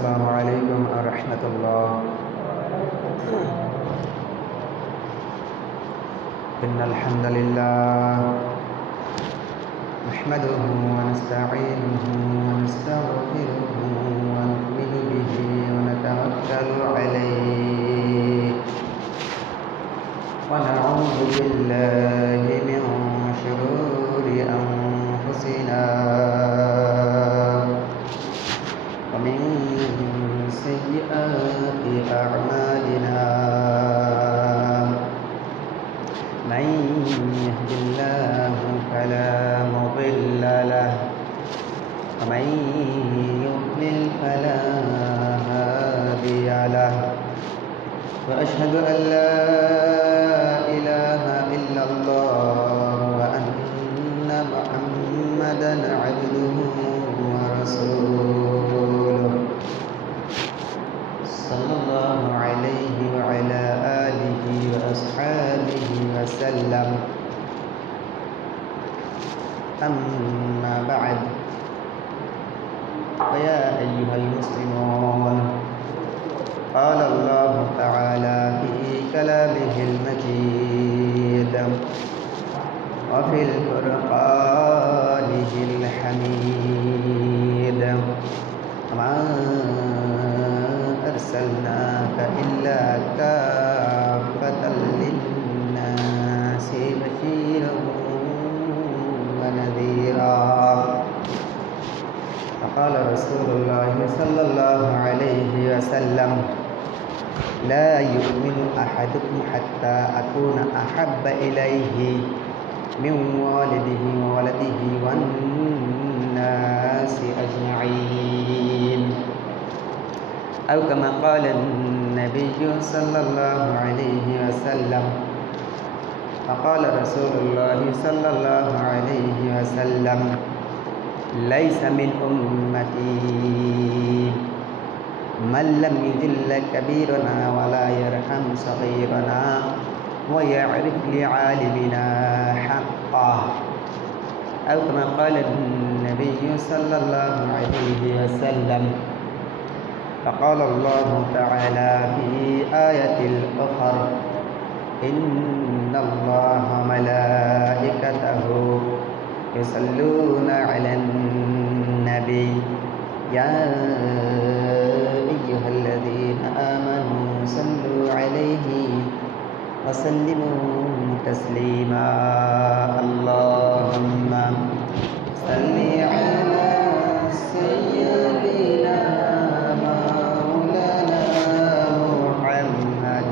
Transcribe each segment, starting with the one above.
السلام عليكم ورحمة الله. إن الحمد لله نحمده ونستعينه ونستغفره ونؤمن به ونتوكل عليه ونعوذ بالله من شرور أنفسنا ومن سيئات أعمالنا. من يهد الله فلا مضل له ومن يضلل فلا هادي له وأشهد أن لا إله إلا الله وأن محمدا عبده ورسوله صلى الله عليه وعلى آله وأصحابه وسلم. أما بعد، فيا أيها المسلمون، قال الله تعالى في كلامه المجيد وفي الفرقانه الحميد: وما أرسلناك إلا كافة للناس بشيرا ونذيرا. فقال رسول الله صلى الله عليه وسلم: لا يؤمن أحدكم حتى أكون أحب إليه من والده وولده والناس أجمعين، أو كما قال النبي صلى الله عليه وسلم. فقال رسول الله صلى الله عليه وسلم: ليس من أمتي من لم يذل كبيرنا ولا يرحم صغيرنا ويعرف لعالمنا حقه، أو كما قال النبي صلى الله عليه وسلم. فقال الله تعالى في آية الأخرى: إن الله ملائكته يصلون على النبي يا أيها الذين آمنوا صلوا عليه وسلموا تسليما. اللهم صل على سيدنا مولانا محمد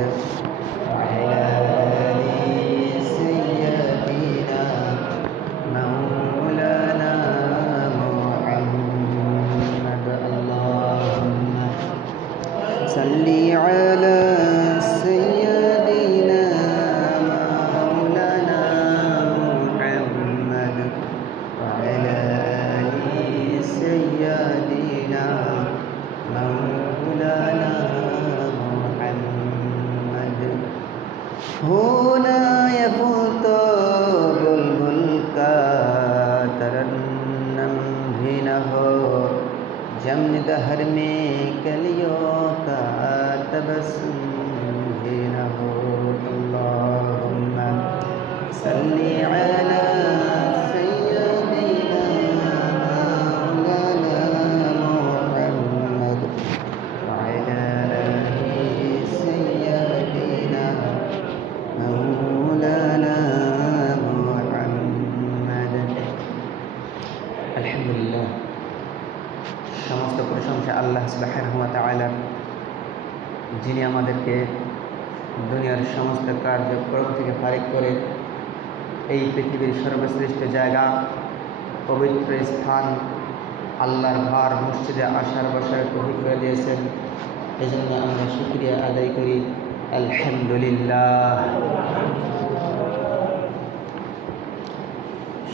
وعلى آل سيدنا مولانا محمد. اللهم صل على سيدنا مولانا محمد وعلى آل سيدنا مولانا محمد. هنا يفوت بلبل کا ترنم بھی نہ ہو، جمن دہر میں کلیوں کا تبسم بھی نہ ہو. اللهم صل على سيدنا مولانا محمد وعلى آل سيدنا مولانا محمد. আলহামদুলিল্লাহ, সমস্ত প্রশংসা আল্লাহ সুবহানাহু ওয়া তাআলার, যিনি আমাদেরকে দুনিয়ার সমস্ত কার্যক্রম থেকে ফারিক করে এই পৃথিবীর সর্বশ্রেষ্ঠ জায়গা, পবিত্র স্থান, আল্লাহর ঘর মসজিদে আসার বসার তৌফিক করে দিয়েছেন। এই জন্য আমরা শুকরিয়া আদায় করি, আলহামদুলিল্লাহ।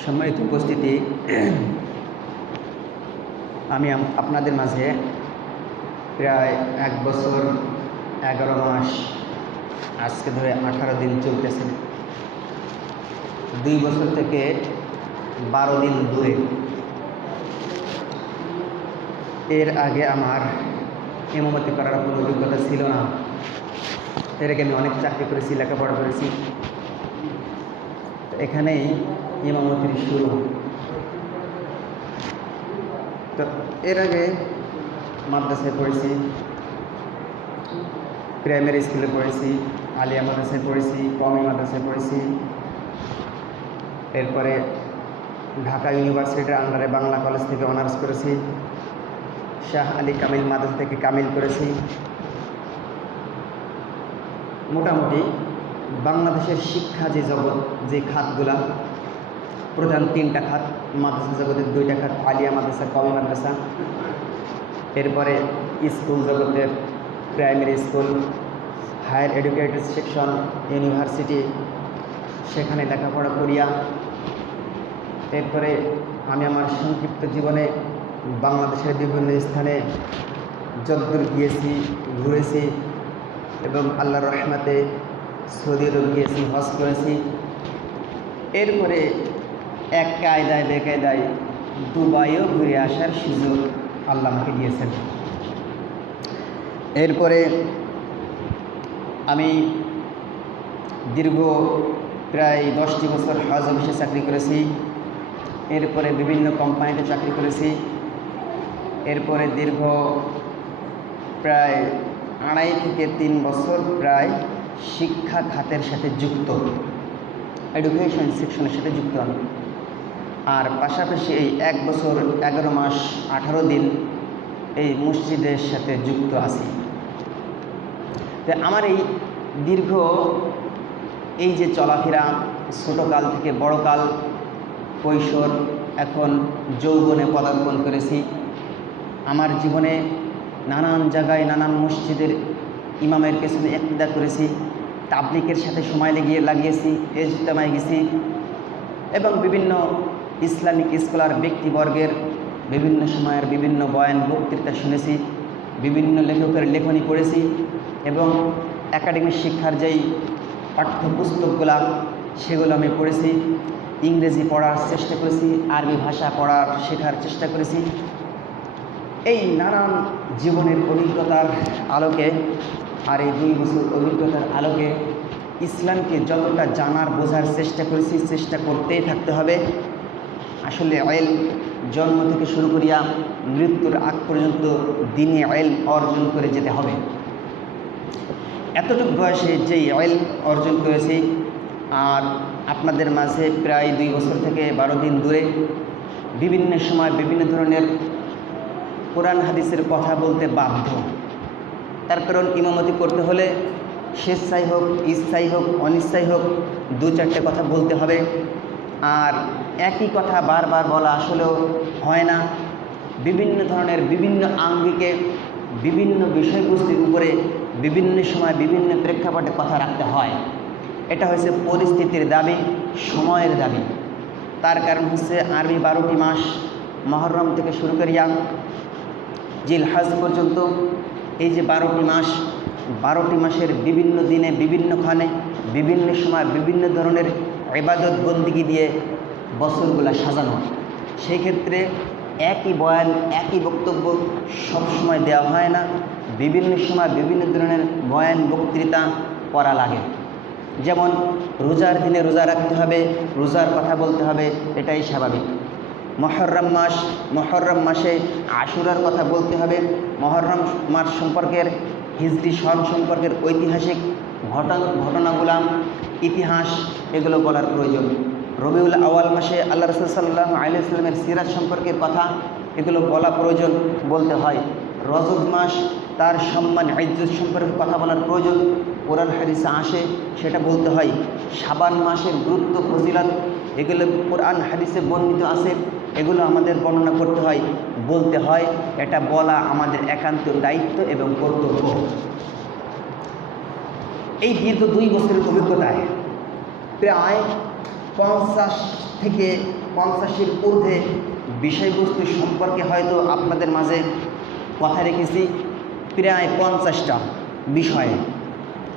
সম্মানিত উপস্থিতি, আমি আপনাদের মাঝে প্রায় 1 বছর 11 মাস, আজকে ধরে 18 দিন চলতেছে। 2 বছর থেকে 12 দিন দূরে। এর আগে আমার ইমামতি করার কোনো অভিজ্ঞতা ছিল না। এর আগে আমি অনেক চাকরি করেছি, লেখাপড়া করেছি। এখানেই ইমামতির শুরু। তো এর আগে মাদ্রাসায় পড়েছি, প্রাইমারি স্কুলে পড়েছি, আলিয়া মাদ্রাসায় পড়েছি, কওমি মাদ্রাসায় পড়েছি। এরপরে ঢাকা ইউনিভার্সিটির আন্ডারে বাংলা কলেজ থেকে অনার্স করেছি, শাহ আলী কামিল মাদ্রাসা থেকে কামিল করেছি। মোটামুটি বাংলাদেশের শিক্ষা যে জগৎ, যে খাতগুলা, প্রধান 3টা খাত, মাদ্রাসা জগতের 2টা খাত, আলিয়া মাদ্রাসা, কওমি মাদ্রাসা। এরপরে স্কুল জগতের primary school, higher educated section, university, সেখানে লেখাপড়া করিয়া এরপরে আমি আমার সংক্ষিপ্ত জীবনে বাংলাদেশের বিভিন্ন স্থানে যদ্দূর গিয়েছি, ঘুরেছি এবং আল্লাহর রহমতে সৌদি আরব গিয়েছি, হজ করেছি। এরপরে এক কায়দায় বেকায়দায় দুবাইও ঘুরে আসার সুযোগ আল্লাহ আমাকে দিয়েছেন। এরপরে আমি দীর্ঘ প্রায় 10টি বছর হজ অফিসে চাকরি করেছি। এরপরে বিভিন্ন কোম্পানিতে চাকরি করেছি। এরপরে দীর্ঘ প্রায় 2.5 থেকে 3 বছর প্রায় শিক্ষা খাতের সাথে যুক্ত, এডুকেশন সেকশনের সাথে যুক্ত আমি। আর পাশাপাশি এই 1 বছর 11 মাস 18 দিন এই মসজিদের সাথে যুক্ত আছি। তো আমার এই দীর্ঘ এই যে চলাফেরা, ছোটোকাল থেকে বড়কাল, কৈশোর, এখন যৌবনে পদার্পণ করেছি। আমার জীবনে নানান জায়গায় নানান মসজিদের ইমামের পেছনে ইক্তিদা করেছি, তাবলিগের সাথে সময় লাগিয়েছি, ইজতেমায় গেছি এবং বিভিন্ন ইসলামিক স্কলার ব্যক্তিবর্গের বিভিন্ন সময়ের বিভিন্ন বয়ান বক্তৃতা শুনেছি, বিভিন্ন লেখকের লেখনী পড়েছি এবং একাডেমিক শিক্ষার যেই পাঠ্যপুস্তকগুলা সেগুলো আমি পড়েছি। ইংরেজি পড়ার চেষ্টা করেছি, আরবি ভাষা শেখার চেষ্টা করেছি। এই নানান জীবনের অভিজ্ঞতার আলোকে আর এই 2 বছর অভিজ্ঞতার আলোকে ইসলামকে যতটা জানার বোঝার চেষ্টা করেছি, চেষ্টা করতেই থাকতে হবে। আসলে ইলম জন্ম থেকে শুরু করিয়া মৃত্যুর আগ পর্যন্ত দ্বীনি ইলম অর্জন করে যেতে হবে। এতটুকু বয়সে যে ইলম অর্জন করেছি আর আপনাদের মাঝে প্রায় 2 বছর থেকে 12 দিন দূরে বিভিন্ন সময় বিভিন্ন ধরনের কোরআন হাদিসের কথা বলতে বাধ্য। তার কারণ ইমামতি করতে হলে স্বেচ্ছাই হোক, ইচ্ছাই হোক, অনিচ্ছাই হোক, 2-4টে কথা বলতে হবে। আর একই কথা বারবার বলা আসলেও হয় না। বিভিন্ন ধরনের বিভিন্ন আঙ্গিকে বিভিন্ন বিষয়বস্তুর উপরে বিভিন্ন সময় বিভিন্ন প্রেক্ষাপটে কথা রাখতে হয়। এটা হচ্ছে পরিস্থিতির দাবি, সময়ের দাবি। তার কারণ হচ্ছে আরবি 12টি মাস, মুহররম থেকে শুরু করিয়া জিলহজ পর্যন্ত এই যে 12টি মাস, 12টি মাসের বিভিন্ন দিনে বিভিন্নখানে বিভিন্ন সময় বিভিন্ন ধরনের ইবাদত বন্দিগি দিয়ে বছরগুলা সাজানো। সেই ক্ষেত্রে একই বয়ান, একই বক্তব্য সবসময় দেওয়া হয় না। বিভিন্ন সময় বিভিন্ন ধরনের বয়ান বক্তৃতা করা লাগে। যেমন রোজার দিনে রোজা রাখতে হবে, রোজার কথা বলতে হবে, এটাই স্বাভাবিক। মুহররম মাস, মুহররম মাসে আশুরার কথা বলতে হবে। মুহররম মাস সম্পর্কের, হিজরি সন সম্পর্কের ঐতিহাসিক ঘটনাগুলা, ইতিহাস, এগুলো বলার প্রয়োজন। রবিউল আওয়াল মাসে আল্লাহ রাসূল সাল্লাল্লাহু আলাইহি ওয়াসাল্লামের সিরাত সম্পর্কের কথা, এগুলো বলা প্রয়োজন, বলতে হয়। রজব মাস, তার সম্মান ইজ্জত সম্পর্কে কথা বলার প্রয়োজন, কোরআন হাদিসে আসে, সেটা বলতে হয়। শাবান মাসের গুরুত্ব, ফজিলত, এগুলো কোরআন হাদিসে বর্ণিত আছে, এগুলো আমাদের বর্ণনা করতে হয়, বলতে হয়। এটা বলা আমাদের একান্ত দায়িত্ব এবং কর্তব্য। এই দীর্ঘ 2 বছরের অভিজ্ঞতায় প্রায় 50 থেকে 50-এর ঊর্ধ্বে বিষয়বস্তু সম্পর্কে হয়তো আপনাদের মাঝে কথা রেখেছি। প্রায় 50টা বিষয়ে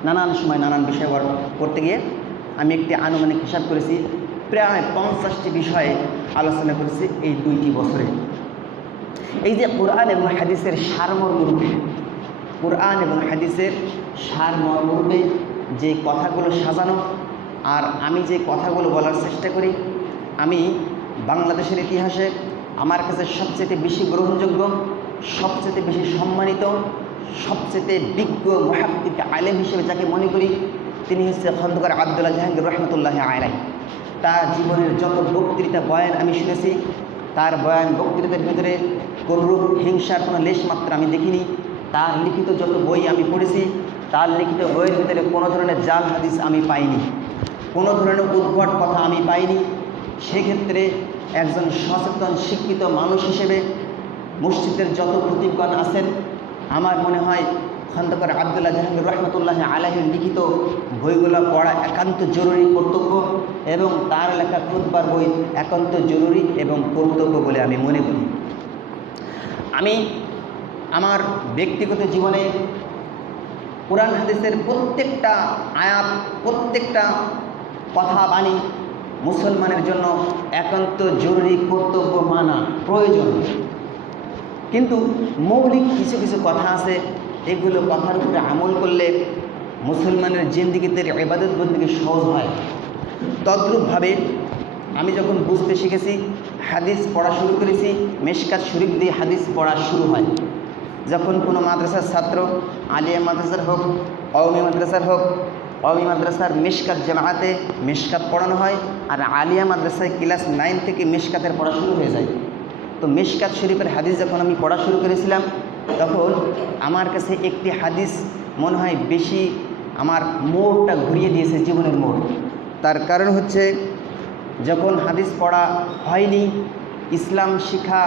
নানান সময় নানান বিষয় করতে গিয়ে আমি একটি আনুমানিক হিসাব করেছি, প্রায় 50টি বিষয়ে আলোচনা করেছি এই 2টি বছরে। এই যে কোরআন এবং হাদিসের সারমর্ম রূপে কোরআন এবং হাদিসের সারমর্মে যে কথাগুলো সাজানো, আর আমি যে কথাগুলো বলার চেষ্টা করি, আমি বাংলাদেশের ইতিহাসে আমার কাছে সবচেয়ে বেশি গ্রহণযোগ্য, সবচেয়ে বেশি সম্মানিত, সবচেয়ে বিজ্ঞ মুহাদ্দিস আলেম হিসেবে যাকে মনে করি, তিনি হচ্ছে খন্দকার আব্দুল্লাহ জাহাঙ্গীর রহমতুল্লাহ আলাইহি। তার জীবনের যত বক্তৃতা বয়ান আমি শুনেছি, তার বয়ান বক্তৃতার ভিতরে কোনরূপ হিংসার কোনো লেশমাত্র আমি দেখিনি। তার লিখিত যত বই আমি পড়েছি, তার লিখিত বইয়ের ভিতরে কোনো ধরনের জাল হাদিস আমি পাইনি, কোনো ধরনের উদ্ভট কথা আমি পাইনি। সেক্ষেত্রে একজন সচেতন শিক্ষিত মানুষ হিসেবে মসজিদের যত খতিবগণ আছেন, আমার মনে হয় খন্দকার আব্দুল্লাহ জাহাঙ্গীর রহমতুল্লাহ আলাইহির লিখিত বইগুলো পড়া একান্ত জরুরি কর্তব্য, এবং তার লেখা খুতবার বই একান্ত জরুরি এবং কর্তব্য বলে আমি মনে করি। আমি আমার ব্যক্তিগত জীবনে কোরআন হাদিসের প্রত্যেকটা আয়াত, প্রত্যেকটা কথা বাণী মুসলমানের জন্য একান্ত জরুরি কর্তব্য মানা প্রয়োজন। কিন্তু মৌলিক কিছু কিছু কথা আছে, এগুলো কথার উপরে আমল করলে মুসলমানের জিন্দিগিতে ইবাদত বন্দেগী সহজ হয়। তদ্রূপভাবে আমি যখন বুঝতে শিখেছি, হাদিস পড়া শুরু করেছি, মেশকাত শরীফ দিয়ে হাদিস পড়া শুরু হয়। যখন কোনো মাদ্রাসার ছাত্র, আলিয়া মাদ্রাসার হোক, কওমি মাদ্রাসার হোক, কওমি মাদ্রাসার মেশকাত জামাতে মেশকাত পড়ানো হয়, আর আলিয়া মাদ্রাসায় ক্লাস 9 থেকে মেশকাতের পড়া শুরু হয়ে যায়। তো মেশকাত শরীফের হাদিস যখন আমি পড়া শুরু করেছিলাম, তখন আমার কাছে একটি হাদিস মনে হয় বেশি আমার মোড়টা ঘুরিয়ে দিয়েছে, জীবনের মোড়। তার কারণ হচ্ছে, যখন হাদিস পড়া হয়নি, ইসলাম শিক্ষা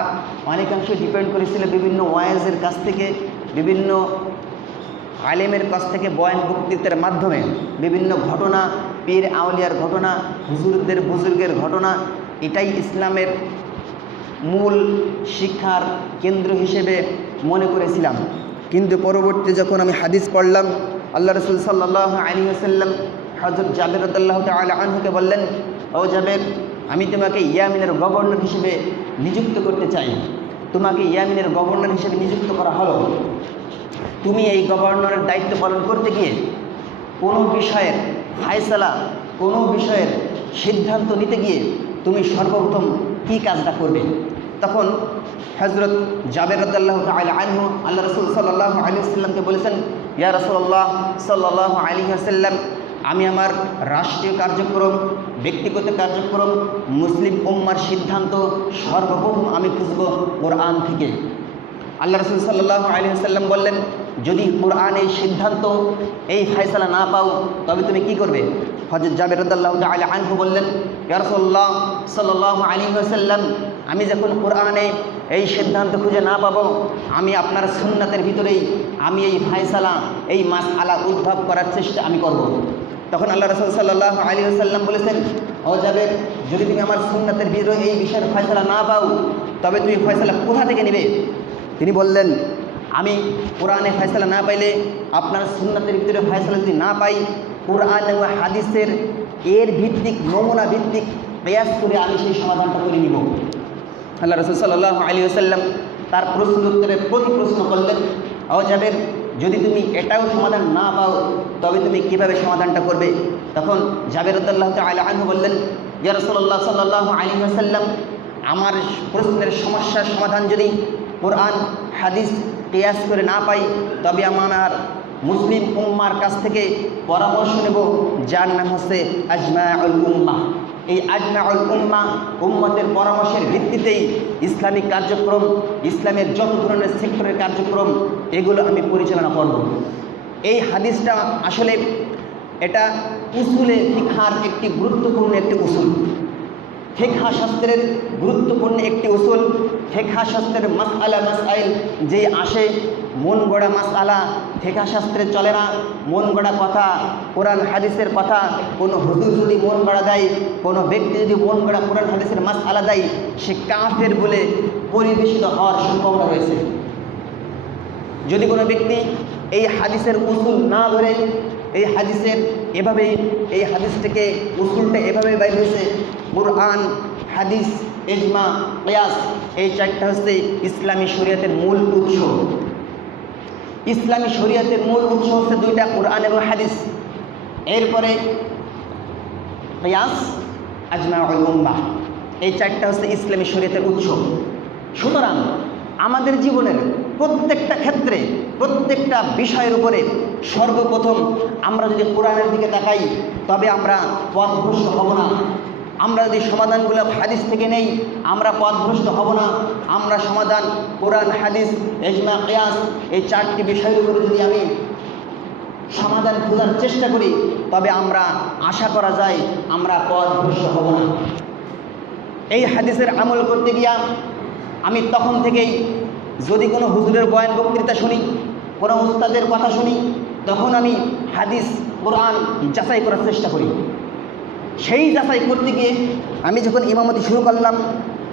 অনেকাংশ ডিপেন্ড করেছিল বিভিন্ন ওয়াইজের কাছ থেকে, বিভিন্ন আলেমের কাছ থেকে বয়ান বক্তৃতার মাধ্যমে, বিভিন্ন ঘটনা, পীর আউলিয়ার ঘটনা, হুজুরদের বুজুর্গের ঘটনা। এটাই ইসলামের মূল শিক্ষার কেন্দ্র হিসেবে মনে করেছিলাম। কিন্তু পরবর্তী যখন আমি হাদিস পড়লাম, আল্লাহ রসুল সাল্লাল্লাহু আলাইহি ওয়াসাল্লাম হযরত জাবের রাদিয়াল্লাহু তাআলা আনহুকে বললেন, ও জাবের, আমি তোমাকে ইয়ামিনের গভর্নর হিসেবে নিযুক্ত করতে চাই। তোমাকে ইয়ামিনের গভর্নর হিসেবে নিযুক্ত করা হলো। তুমি এই গভর্নরের দায়িত্ব পালন করতে গিয়ে কোনো বিষয়ের ফায়সালা, কোনো বিষয়ের সিদ্ধান্ত নিতে গিয়ে তুমি সর্বপ্রথম কী কাজটা করবে? তখন হযরত জাবের রাদিয়াল্লাহু তাআলা আনহু আল্লাহ রাসূল সাল্লাল্লাহু আলাইহি ওয়াসাল্লামকে বলেছেন, ইয়া রাসূলুল্লাহ সাল্লাল্লাহু আলাইহি ওয়াসাল্লাম, আমি আমার রাষ্ট্রীয় কার্যক্রম, ব্যক্তিগত কার্যক্রম, মুসলিম উম্মার সিদ্ধান্ত সর্বপ্রথম আমি খুঁজব কোরআন থেকে। আল্লাহ রাসূল সাল্লাল্লাহু আলাইহি ওয়াসাল্লাম বললেন, যদি কোরআন এই সিদ্ধান্ত, এই ফয়সালা না পাও, তবে তুমি কি করবে? হযরত জাবের রাদিয়াল্লাহু তাআলা আনহু বললেন, ইয়া রাসূলুল্লাহ সাল্লাল্লাহু আলাইহি ওয়াসাল্লাম, আমি যখন কোরআনে এই সিদ্ধান্ত খুঁজে না পাবো, আমি আপনার সুন্নাতের ভিতরেই আমি এই ফয়সালা, এই মাসআলা উদ্ভব করার চেষ্টা আমি করব। তখন আল্লাহ রাসূল সাল্লাল্লাহু আলাইহি ওয়াসাল্লাম বলেছেন, ও জাবের, যদি তুমি আমার সুন্নাতের ভিতরে এই বিষয়ের ফয়সালা না পাও, তবে তুমি ফয়সালা কোথা থেকে নেবে? তিনি বললেন, আমি কোরআনে ফয়সালা না পাইলে, আপনার সুন্নাতের ভিতরে ফয়সালা যদি না পাই, কোরআন এবং হাদিসের এর ভিত্তিক, নমুনা ভিত্তিক কিয়াস করে আমি সেই সমাধানটা করে নিব। আল্লাহ রাসূল সাল্লাল্লাহু আলাইহি ওয়াসাল্লাম তার প্রশ্নের উত্তরে প্রতি প্রশ্ন করলেন, ও জাবের, যদি তুমি এটাও সমাধান না পাও, তবে তুমি কিভাবে সমাধানটা করবে? তখন জাবের রাদিয়াল্লাহু তাআলা আনহু বললেন, ইয়া রাসূলুল্লাহ সাল্লাল্লাহু আলাইহি ওয়াসাল্লাম, আমার প্রশ্নের সমস্যার সমাধান যদি কোরআন হাদিস কিয়াস করে না পাই, তবে আমার মুসলিম উম্মার কাছ থেকে পরামর্শ নেব, যার নাম হচ্ছে আজমাউল উম্মাহ। এই আজমাউল উম্মাহ, উম্মতের পরামর্শের ভিত্তিতেই ইসলামিক কার্যক্রম, ইসলামের যত ধরনের সেক্টরের কার্যক্রম, এগুলো আমি পরিচালনা করব। এই হাদিসটা আসলে এটা উসুলে ফিকহার একটি গুরুত্বপূর্ণ একটি উসুল, ফিকহ শাস্ত্রের গুরুত্বপূর্ণ একটি উসুল। ফিকহ শাস্ত্রের মাসআলা মাসাইল যে আসে, মন গড়া মাসআলা ফিকহ শাস্ত্রে চলে না। মন গড়া কথা, কোরআন হাদিসের কথা, কোনো হুজুর যদি মন গড়া দেয়, কোনো ব্যক্তি যদি মন গড়া কোরআন হাদিসের মাসআলা দেয়, সে কাফের বলে পরিবেশিত হওয়ার সম্ভাবনা রয়েছে। যদি কোনো ব্যক্তি এই হাদিসের উসুল না ধরে, এই হাদিসের এভাবেই, এই হাদিসটাকে উসুলটা এভাবে বাইর হয়েছে, কোরআন, হাদিস, ইজমা, কিয়াস, এই চারটা হচ্ছে ইসলামী শরীয়তের মূল উৎস। ইসলামী শরীয়তের মূল উৎস হচ্ছে দুইটা, কোরআন এবং হাদিস। এরপরে কিয়াস, আজমাউল উম্মাহ, এই চারটা হচ্ছে ইসলামী শরীয়তের উৎস। সুতরাং আমাদের জীবনের প্রত্যেকটা ক্ষেত্রে, প্রত্যেকটা বিষয়ের উপরে সর্বপ্রথম আমরা যদি কোরআনের দিকে তাকাই তবে আমরা পথভ্রষ্ট হব না। আমরা যদি সমাধানগুলো হাদিস থেকে নেই আমরা পথভ্রষ্ট হব না। আমরা সমাধান কোরআন, হাদিস, ইজমা, কিয়াস এই চারটি বিষয়ের উপরে যদি আমি সমাধান খোঁজার চেষ্টা করি তবে আমরা আশা করা যায় আমরা পথভ্রষ্ট হব না। এই হাদিসের আমল করতে গিয়া আমি তখন থেকেই যদি কোনো হুজুরের বয়ান বক্তৃতা শুনি, কোনো উস্তাদের কথা শুনি, তখন আমি হাদিস কোরআন যাচাই করার চেষ্টা করি। সেই যাচাই করতে গিয়ে আমি যখন ইমামতি শুরু করলাম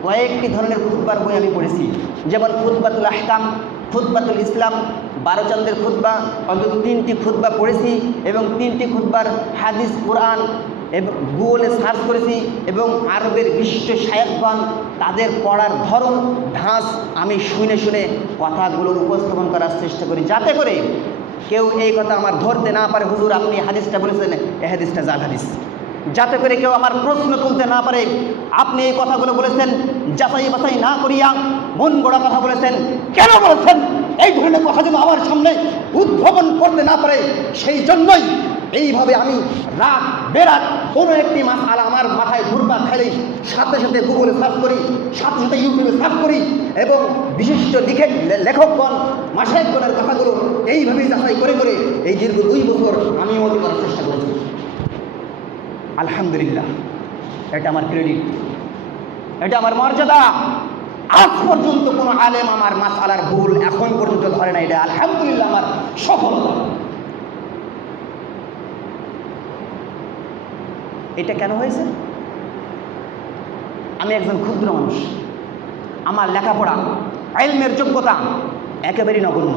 কয়েকটি ধরনের খুতবার বই আমি পড়েছি, যেমন খুতবাতুল আহকাম, খুতবাতুল ইসলাম, 12 চন্দ্রের খুতবা, অন্তত 3টি খুতবা পড়েছি এবং 3টি খুতবার হাদিস কোরআন এবং গুগলে সার্চ করেছি এবং আরবের বিশিষ্ট শায়খগণ তাদের পড়ার ধরন ঢাঁচ আমি শুনে শুনে কথাগুলো উপস্থাপন করার চেষ্টা করি, যাতে করে কেউ এই কথা আমার ধরতে না পারে, হুজুর আপনি হাদিসটা বলেছেন এই হাদিসটা জাল হাদিস। যাতে করে কেউ আমার প্রশ্ন তুলতে না পারে, আপনি এই কথাগুলো বলেছেন যাচাই বাছাই না করিয়া মন গড়া কথা বলেছেন, কেন বলেছেন, এই ধরনের কথা যেন আমার সামনে উদ্ভাবন করতে না পারে। সেই জন্যই এইভাবে আমি রাত বেরাত কোনো একটি মাসআলা আমার মাথায় ঘুরপাক খাইলেই সাথে সাথে গুগলে সার্চ করি, সাথে সাথে ইউটিউবে সার্চ করি এবং বিশিষ্ট লেখকগণ, মাশায়েখগণের কথাগুলো এইভাবেই যাচাই করে করে এই দীর্ঘ 2 বছর আমি ইমামতি করার চেষ্টা করেছি। আলহামদুলিল্লাহ, এটা আমার ক্রেডিট, এটা আমার মর্যাদা। আজ পর্যন্ত কোনো আলেম আমার মাসআলার ভুল এখন পর্যন্ত ধরে না, এটা আলহামদুলিল্লাহ আমার সফলতা। এটা কেন হয়েছে? আমি একজন ক্ষুদ্র মানুষ, আমার লেখাপড়া ইলমের যোগ্যতা একেবারেই নগণ্য।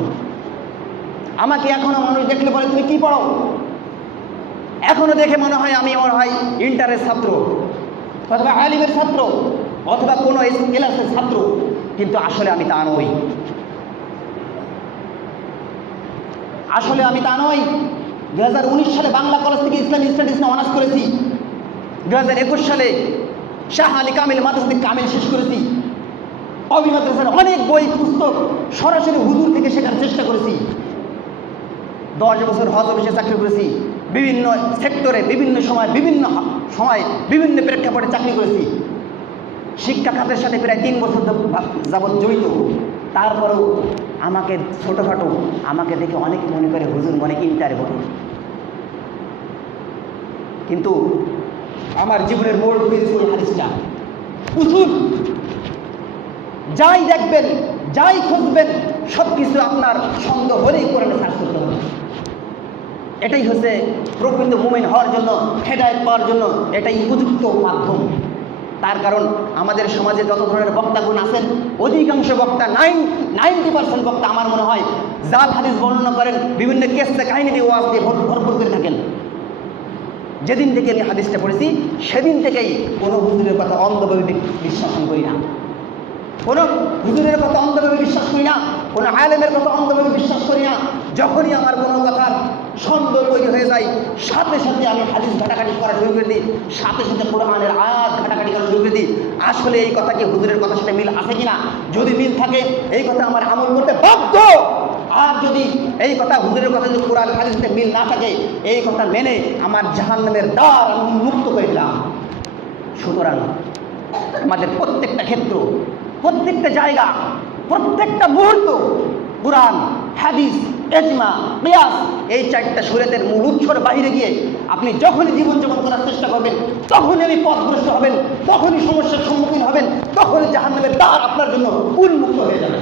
আমাকে এখনো মানুষ দেখলে বলে তুমি কি পড়ো, এখনো দেখে মনে হয় আমি ইন্টারের ছাত্র অথবা আলিমের ছাত্র অথবা কোনো ক্লাসের ছাত্র, কিন্তু আসলে আমি তা নই। আসলে আমি তা নই। 2019 সালে বাংলা কলেজ থেকে ইসলামী স্টাডিজ নিয়ে অনার্স করেছি। 2021 সালে শাহ আলী কামিল মাদ্রাসা কামিল শেষ করেছি। কওমি মাদ্রাসার অনেক বই পুস্তক সরাসরি হুজুর থেকে শেখার চেষ্টা করেছি। 10 বছর হজ অফিসে চাকরি করেছি। বিভিন্ন সেক্টরে বিভিন্ন সময় বিভিন্ন প্রেক্ষাপটে চাকরি করেছি। শিক্ষা খাতের সাথে প্রায় 3 বছর যাবৎ জড়িত। তারপরেও আমাকে ছোটোখাটো আমাকে দেখে অনেক মনে করে হুজুর মনে ইন্টার বলে, কিন্তু আমার জীবনের মোড় ঘুরিয়ে দিয়েছে হাদিসটা। উসুল যাই দেখবেন, যাই খুঁজবেন, সব কিছু আপনার সন্দেহ হলেই কোরআনে সার্চ করতে হবে। এটাই হচ্ছে প্রকৃত মুমিন হওয়ার জন্য, হেদায়েত পাওয়ার জন্য এটাই উপযুক্ত মাধ্যম। তার কারণ আমাদের সমাজে যত ধরনের বক্তাগুণ আছেন, অধিকাংশ বক্তা 90% বক্তা আমার মনে হয় জাল হাদিস বর্ণনা করেন, বিভিন্ন কেসে কাহিনী দিয়ে ওয়াজ দিয়ে ভরপুর করে থাকেন। যেদিন থেকে আমি হাদিসটা পড়েছি সেদিন থেকেই কোনো হুজুরের কথা অন্ধভাবে বিশ্বাস করি না, কোনো হুজুরের কথা অন্ধভাবে বিশ্বাস করি না, কোনো আলেমের কথা অন্ধভাবে বিশ্বাস করি না। যখনই আমার কোনো কথার সন্দেহ তৈরি হয়ে যায় সাথে সাথে আমি হাদিস ঘাটাঘাটি করা শুরু করে দিই, সাথে সাথে কোরআনের আয়াত ঘাটাঘাটি করা শুরু করে দিই। আসলে এই কথা কি হুজুরের কথার সাথে মিল আছে কিনা, যদি মিল থাকে এই কথা আমার আমল করতে বাধ্য। আর যদি এই কথা হুজুরের কথা যদি কোরআন হাদিসের সাথে মিল না থাকে এই কথা মেনে আমার জাহান্নামের দ্বার আমি মুক্ত করে দিলাম। সুতরাং আমাদের প্রত্যেকটা ক্ষেত্র, প্রত্যেকটা জায়গা, প্রত্যেকটা মুহূর্ত কোরআন, হাদিস, ইজমা, কিয়াস এই 4টা শরীয়তের মূল উৎসর বাইরে গিয়ে আপনি যখনই জীবনযাপন করার চেষ্টা করবেন তখনই আপনি পথভ্রষ্ট হবেন, তখনই সমস্যার সম্মুখীন হবেন, তখনই জাহান্নামের দ্বার আপনার জন্য উন্মুক্ত হয়ে যাবে।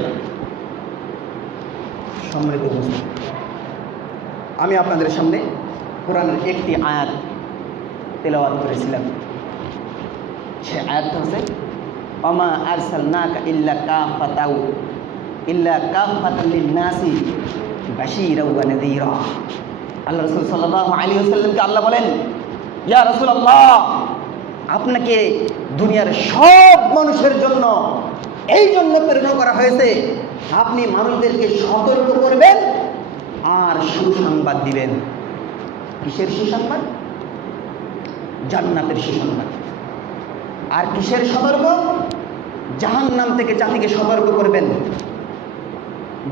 সম্মানিত উপস্থিতি, আমি আপনাদের সামনে কোরআনের একটি আয়াত তেলাওয়াত করেছিলাম। সে আয়াতটা হচ্ছে ওমা আরসালনাকা ইল্লা কাফাতান লিন-নাসি বাশীরাও ওয়া নাযীরা। আল্লাহ রাসূল সাল্লাল্লাহু আলাইহি ওয়াসাল্লামকে আল্লাহ বলেন, ইয়া রাসূলুল্লাহ, আপনাকে দুনিয়ার সব মানুষের জন্য এই জন্য প্রেরণ করা হয়েছে আপনি মানুষদেরকে সতর্ক করবেন আর সুসংবাদ দিবেন। কিসের সুসংবাদ? জান্নাতের সুসংবাদ। আর কিসের সতর্ক? জাহান্নাম থেকে জাতিকে সতর্ক করবেন।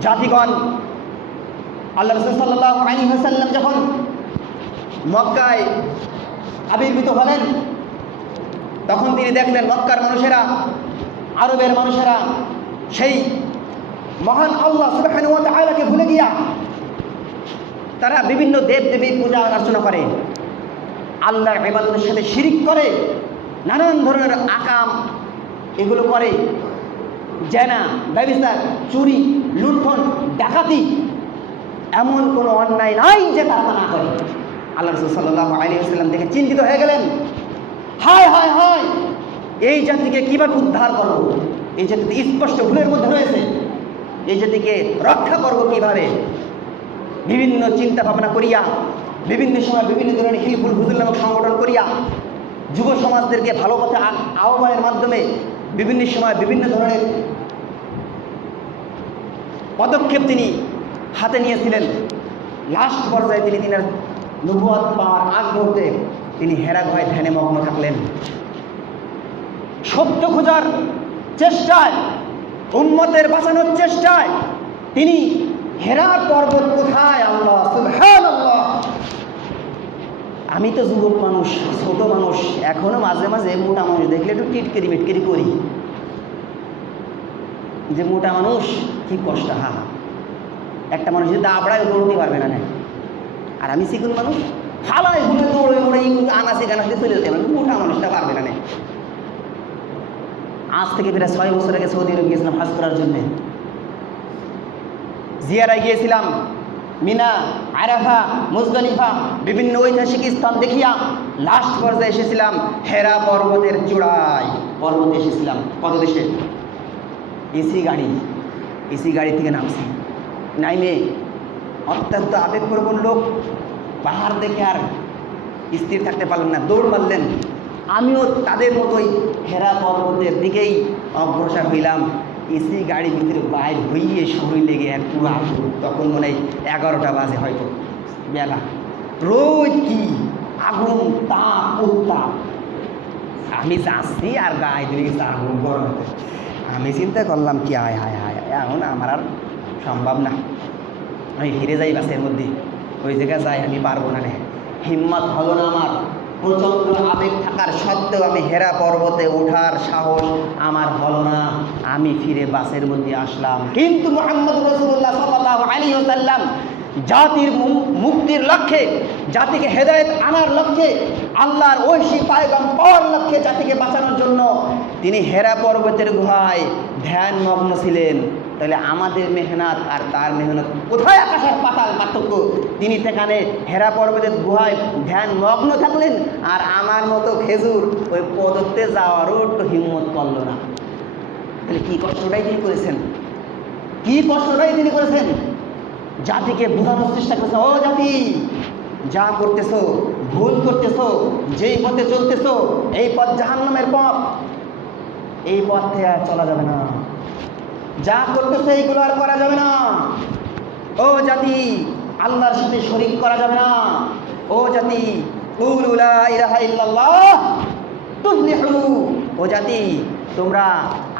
জাতিগণ, আল্লাহ রাসূল সাল্লাল্লাহু আলাইহি ওয়াসাল্লাম যখন মক্কায় আবির্ভূত হলেন, তখন তিনি দেখলেন মক্কার মানুষেরা, আরবের মানুষেরা সেই মহান আল্লাহ সুবহানাহু ওয়া তাআলাকে ভুলে গিয়া তারা বিভিন্ন দেব দেবীর পূজা অর্চনা করে, আল্লাহর ইবাদতের সাথে শিরিক করে, নানান ধরনের আকাম এগুলো করে, জেনা, ব্যভিচার, চুরি, লুণ্ঠন, ডাকাতি, এমন কোনো অন্যায় নাই যে তারা না করে। আল্লাহ রাসূল সাল্লাল্লাহু আলাইহি ওয়াসাল্লাম দেখে চিন্তিত হয়ে গেলেন। হায় হায় হায়, এই জাতিকে কিভাবে উদ্ধার করব? এই জাতি স্পষ্ট ভুলের মধ্যে রয়েছে, এই জাতিকে রক্ষা করব কিভাবে? বিভিন্ন চিন্তা ভাবনা করিয়া, বিভিন্ন সময় বিভিন্ন ধরনের হিলফুল হুজুর নামক সংগঠন করিয়া যুব সমাজদেরকে ভালো পথে আহ্বানের মাধ্যমে বিভিন্ন সময় বিভিন্ন ধরনের পদক্ষেপ তিনি হাতে নিয়েছিলেন। লাস্ট পর্যায়ে তিনি তিনার নবুয়ত পাওয়ার আগ মুহূর্তে তিনি হেরা গুহায় ধ্যানে মগ্ন থাকলেন। সত্য খোঁজার চেষ্টায়, উম্মতের বাঁচানোর চেষ্টায় তিনি হেরার পর্বত কোথায়? আল্লাহ সুবহানাল্লাহ। আমি তো যুবক মানুষ, ছোট মানুষ, এখনো মাঝে মাঝে মোটা মানুষ দেখলে একটু টিটকেরি মিটকেরি করি যে মোটা মানুষ কি কষ্ট। হা, একটা মানুষ যদি আবড়ায় দৌড়তে পারবে না। আর আমি চিকুন মানুষ, ফালায় ঘুরে দৌড়ে দৌড়ে আনাচে গানাচে চলে যেতে পারবে, মোটা মানুষটা পারবে না। আজ থেকে প্রায় 6 বছর আগে সৌদি আরব গিয়েছিলাম হজ করার জন্যে। জিয়ারায় গিয়েছিলাম, মিনা, আরাফা, মুজদালিফা, বিভিন্ন ঐতিহাসিক স্থান দেখিয়া লাস্ট পর্যায়ে এসেছিলাম হেরা পর্বতের চূড়ায়। পর্বতে এসেছিলাম কত দেশে, এসি গাড়ি থেকে নামছি। নাইমে অত্যন্ত আবেগপ্রবণ লোক পাহাড় দেখে আর স্থির থাকতে পারলেন না, দৌড় মারলেন। আমিও তাদের মতোই হেরা পর্বতের দিকেই অগ্রসর হইলাম। এসি গাড়ির ভিতরে বাইর হইয়ে শরীর লেগে এক পুরো আসুন। তখন মনে হয় 11টা বাজে হয়তো বেলা, রোদ কি আগুন, তাপ উত্তাপ। আমি যাচ্ছি আর গায়ে ধরে গেছে আগুন গরম। আমি চিন্তা করলাম কি হায় হায় হায়, এখন আমার আর সম্ভব না, আমি ফিরে যাই বাসের মধ্যে, ওই জায়গায় যাই, আমি পারবো না। হিম্মত হলো না আমার। প্রচন্ড আবেগ থাকার সত্ত্বেও আমি হেরা পর্বতে ওঠার সাহস আমার হলো না। আমি ফিরে বাসের মধ্যে আসলাম। কিন্তু মুহাম্মদ রাসূলুল্লাহ সাল্লাল্লাহু আলাইহি ওয়াসাল্লাম জাতির মুক্তির লক্ষ্যে, জাতিকে হেদায়েত আনার লক্ষ্যে, আল্লাহর ঐশী পায়গাম পাওয়ার লক্ষ্যে, জাতিকে বাঁচানোর জন্য তিনি হেরা পর্বতের গুহায় ধ্যান মগ্ন ছিলেন। তাহলে আমাদের মেহনত আর তার মেহনত কোথায় আকাশ আর পাতাল পার্থক্য? তিনি সেখানে হেরা পর্বতের গুহায় ধ্যান মগ্ন থাকলেন, আর আমার মতো খেজুর ওই পদত্তে যাওয়ারও একটু হিম্মত করল না। তাহলে কি কষ্টটাই তিনি করেছেন, কি কষ্টটাই তিনি করেছেন। জাতিকে বোঝানোর চেষ্টা করেছে, ও জাতি, যা করতেছো ভুল করতেছো, যেই পথে চলতেছো এই পথ জাহান্নামের পথ, এই পথে আর চলা যাবে না। যা করতেছে এইগুলো আর করা যাবে না। ও জাতি, আল্লাহর সাথে শরীক করা যাবে না। ও জাতি, কুলু লা ইলাহা ইল্লাল্লাহ তুফলিহু। ও জাতি, তোমরা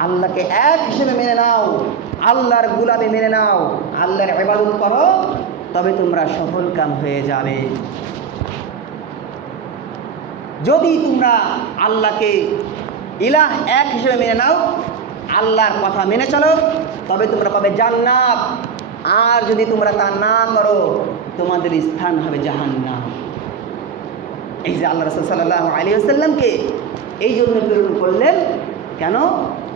আল্লাহকে এক হিসেবে মেনে নাও, আল্লাহর গোলামি মেনে নাও, আল্লাহর ইবাদত করো, তবে তোমরা সফল কাম হয়ে যাবে। যদি তোমরা আল্লাহকে ইলাহ এক হিসেবে মেনে নাও, আল্লাহর কথা মেনে চলো, তবে তোমরা পাবে জান্নাত। আর যদি তোমরা তা না করো, তোমাদের স্থান হবে জাহান্নাম। এই যে আল্লাহ রাসূল সাল্লাল্লাহু আলাইহি ওয়াসাল্লামকে এই জন্য প্রেরণ করলেন, কেন?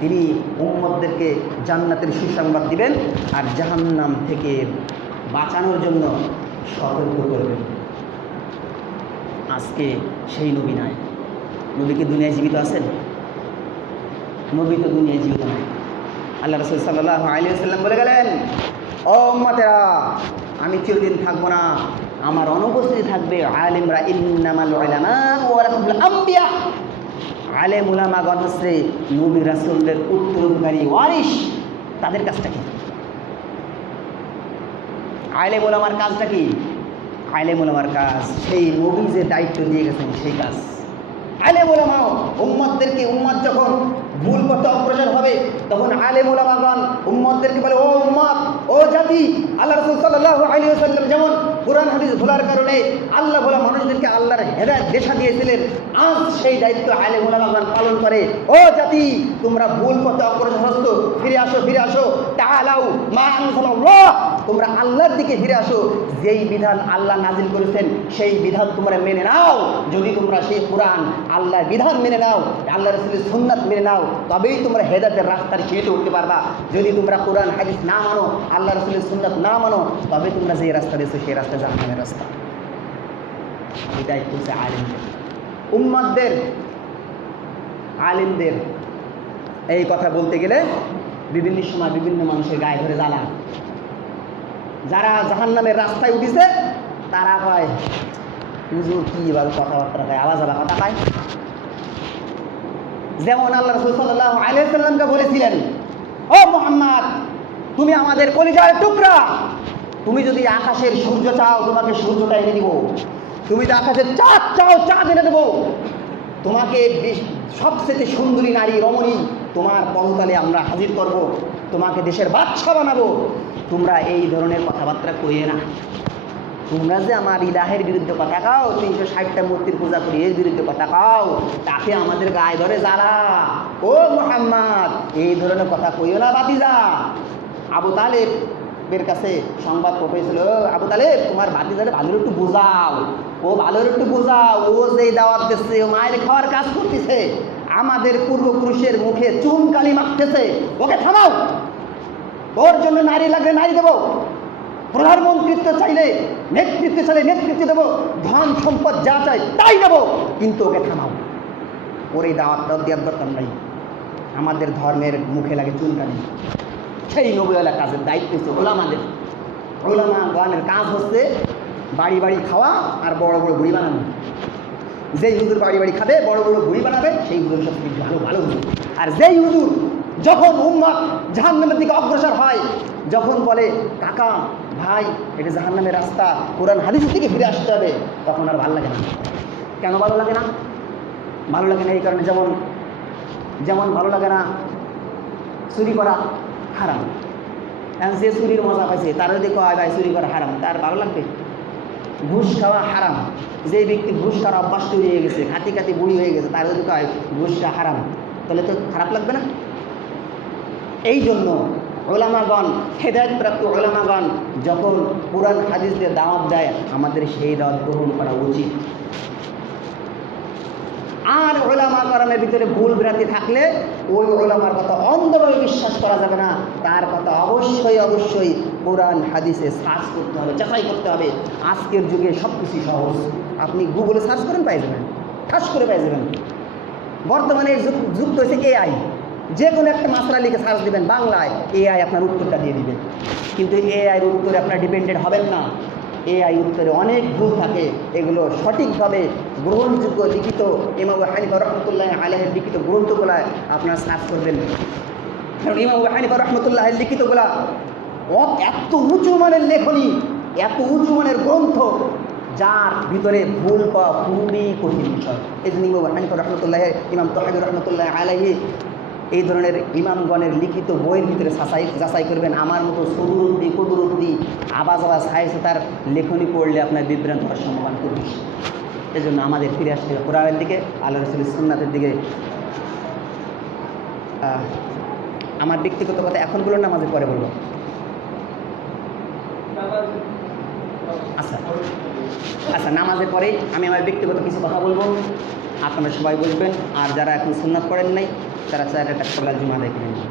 তিনি উম্মতদেরকে জান্নাতের সুসংবাদ দিবেন আর জাহান্নাম থেকে বাঁচানোর জন্য সতর্ক করবেন। আজকে সেই নবী নাই। নবী কি দুনিয়ায় জীবিত আছেন? নবী তো দুনিয়ায় জীবিত নাই। আল্লাহ রাসূল সাল্লাল্লাহু আলাইহি ওয়াসাল্লাম বলে গেলেন, ও উম্মতেরা, আমি চিরদিন থাকবো না, আমার অনুপস্থিতি থাকবে আলিমরা। ইন্নামাল উলামা ওয়ারাসাতুল আম্বিয়া। আলেম উলামাগণ হচ্ছে নবী রাসূলদের উত্তরাধিকারী ওয়ারিস। তাদের কাজটা কি? আলেম ওলামার কাজটা কি? আলেম ওলামার কাজ সেই নবী যে দায়িত্ব দিয়ে গেছেন সেই কাজ। আলেম ওলামাও উম্মতদেরকে, উম্মত যখন ভুল পথে অগ্রসর হবে তখন আলেম ওলামাগণ উম্মতদেরকে বলে, ও উম্মত, ও জাতি, আল্লাহ রাসূল সাল্লাল্লাহু আলাইহি ওয়াসাল্লাম যেমন কোরআন হাদিস ভোলার কারণে আল্লাহ ভোলা মানুষদেরকে আল্লাহর হেদায়েত দেখা দিয়েছিলেন, আজ সেই দায়িত্ব আলেম ওলামাগণ পালন করে। ও জাতি, তোমরা ভুল পথে অগ্রসর হচ্ছ, ফিরে আসো, ফিরে আসো। তাআলাউ মা আনজালাল্লাহ, তোমরা আল্লাহর দিকে ফিরে আসো। যেই বিধান আল্লাহ নাজিল করেছেন সেই বিধান তোমরা মেনে নাও। যদি তোমরা সেই কোরআন আল্লাহর বিধান মেনে নাও, আল্লাহ রাসূলের সুন্নাত মেনে নাও, তবেই তোমরা হেদায়েতের রাস্তার সিঁড়িতে উঠতে পারবা। যদি তোমরা কোরআন হাদিস না মানো, আল্লাহ রাসূলের সুন্নাত না মানো, তবে তোমরা যে রাস্তা দিয়েছো সেই রাস্তা জাহান্নামের রাস্তা। এটাই হচ্ছে আলেমদের, উম্মতদের, আলেমদের। এই কথা বলতে গেলে বিভিন্ন সময় বিভিন্ন মানুষের গায়ে ধরে জ্বালা। যারা জাহান্নামের রাস্তায় উঠেছে তারা কয়, হুজুর কি এবার কথাবার্তা কয়, আলাদা আলাদা কথা কয়। যেমন আল্লাহ রাসূল সাল্লাল্লাহু আলাইহি ওয়াসাল্লামকে বলেছিলেন, ও মুহাম্মদ, তুমি আমাদের কলিজার টুকরা, তুমি যদি আকাশের সূর্য চাও তোমাকে সূর্যটা এনে দিব, তুমি যদি আকাশের চাঁদ চাও চাঁদ এনে দেবো, তোমাকে সবচেয়ে সুন্দরী নারী রমণী তোমার পদতলে আমরা হাজির করব, তোমাকে দেশের বাদশা বানাবো। তোমরা এই ধরনের কথাবার্তা কইয়ে না। তোমরা যে আমার ইলাহের বিরুদ্ধে কথা কাও, 360টা মূর্তির পূজা করি, এর বিরুদ্ধে কথা কাও, তাকে আমাদের গায়ে ধরে জ্বালা। ও মুহাম্মদ, এই ধরনের কথা কইও না ভাতিজা। আবু তালেবের কাছে সংবাদ পৌঁছেছিল, আবু তালেব, তোমার ভাতিজারে ভালোর একটু বোঝাও, ও ভালোর একটু বোঝাও, ও যেই দাওয়াত দিচ্ছে, ও মায়ের খাওয়ার কাজ করতেছে, আমাদের পূর্বপুরুষের মুখে চুন কালি মাখতেছে, ওকে থামাও। ওর জন্য নারী লাগলে নারী দেবো, প্রধানমন্ত্রিত্ব চাইলে নেতৃত্ব চাইলে নেতৃত্ব দেবো, ধন সম্পদ যা চাই তাই দেবো, কিন্তু ওকে থামাও। ওর এই দাওয়াত দেওয়ার দরকার নাই, আমাদের ধর্মের মুখে লাগে চুনকালি। সেই নবীওয়ালা কাজের দায়িত্ব হচ্ছে ওলামাদের। ওলামাগণের কাজ হচ্ছে বাড়ি বাড়ি খাওয়া আর বড় বড় বুড়ি বানানো। যেই হুজুর বাড়ি বাড়ি খাবে, বড় বড় বুড়ি বানাবে, সেই হুজুর সব থেকে ভালো ভালো হুজুর। আর যেই হুজুর যখন উম্মত জাহান্নামের দিকে অগ্রসর হয়, যখন বলে কাকা ভাই এটা জাহান্নামের রাস্তা, কোরআন হাদিসের দিকে ফিরে আসতে হবে, তখন আর ভালো লাগে না। কেন ভালো লাগে না? ভালো লাগে না এই কারণে, যেমন ভালো লাগে না চুরি করা হারাম। যে চুরির মজা পাইছে তার যদি কয় ভাই চুরি করা হারাম, তার ভালো লাগবে? ঘুষ খাওয়া হারাম, যে ব্যক্তি ঘুষ খাওয়ার অভ্যাস তৈরি হয়ে গেছে, খাতি খাতি বুড়ি হয়ে গেছে, তার যদি কয় ঘুষটা হারাম, তাহলে তো খারাপ লাগবে না? এই জন্য ওলামাগণ, হেদায়েতপ্রাপ্ত ওলামাগণ যখন কোরআন হাদিস দিয়ে দাওয়াত দেয়, আমাদের সেই দাওয়াত গ্রহণ করা উচিত। আর ওলামা করমের ভিতরে ভুল ভ্রান্তি থাকলে ওই ওলামার কথা অন্ধভাবে বিশ্বাস করা যাবে না, তার কথা অবশ্যই অবশ্যই কোরআন হাদিসে সার্চ করতে হবে, যাচাই করতে হবে। আজকের যুগে সব কিছু সহজ, আপনি গুগলে সার্চ করেন পাই যাবেন, ঠাস করে পাই যাবেন। বর্তমানে যুক্ত হয়েছে এআই, যে কোনো একটা মাসলা লিখে সার্চ দিবেন বাংলায়, এআই আপনার উত্তরটা দিয়ে দিবে। কিন্তু এআইয়ের উত্তরে আপনার ডিপেন্ডেন্ট হবেন না, এআই উত্তরে অনেক ভুল থাকে, এগুলো সঠিকভাবে গ্রহণযোগ্য লিখিত ইমাম আবু হানিফা রহমতুল্লাহ আলাইহির লিখিত গ্রন্থগুলো আপনারা সার্চ করবেন। কারণ ইমাম আবু হানিফা রহমতুল্লাহের লিখিতগুলা এত উঁচু মানের লেখনী, এত উঁচু মানের গ্রন্থ, যার ভিতরে ভুল পাওয়া খুবই কঠিন বিষয়। এই জন্য ইমাম আবু হানিফা রহমতুল্লাহের, ইমাম তাহাবী রহমতুল্লাহ আলাইহি এই ধরনের ইমামগণের লিখিত বইয়ের ভিতরে যাচাই করবেন। আমার মতো সুদুরুদ্দি কুদুরুদ্দি আবাজ সাইছে তার লেখনী পড়লে আপনার বিভ্রান্ত হওয়ার সম্ভাবনা খুব বেশি। এই জন্য আমাদের ফিরে আসতে হবে কোরআনের দিকে, আল্লাহ রাসূলের সুন্নাতের দিকে। আমার ব্যক্তিগত কথা এখন বলুন, নামাজের পরে বলবো। আচ্ছা, নামাজের পরে আমি আমার ব্যক্তিগত কিছু কথা বলবো, আপনারা সবাই বুঝবেন। আর যারা এখন সুন্নাত পড়েন নাই তারা 4 রাকাত সালাত জুমা আদায় করে নেবেন।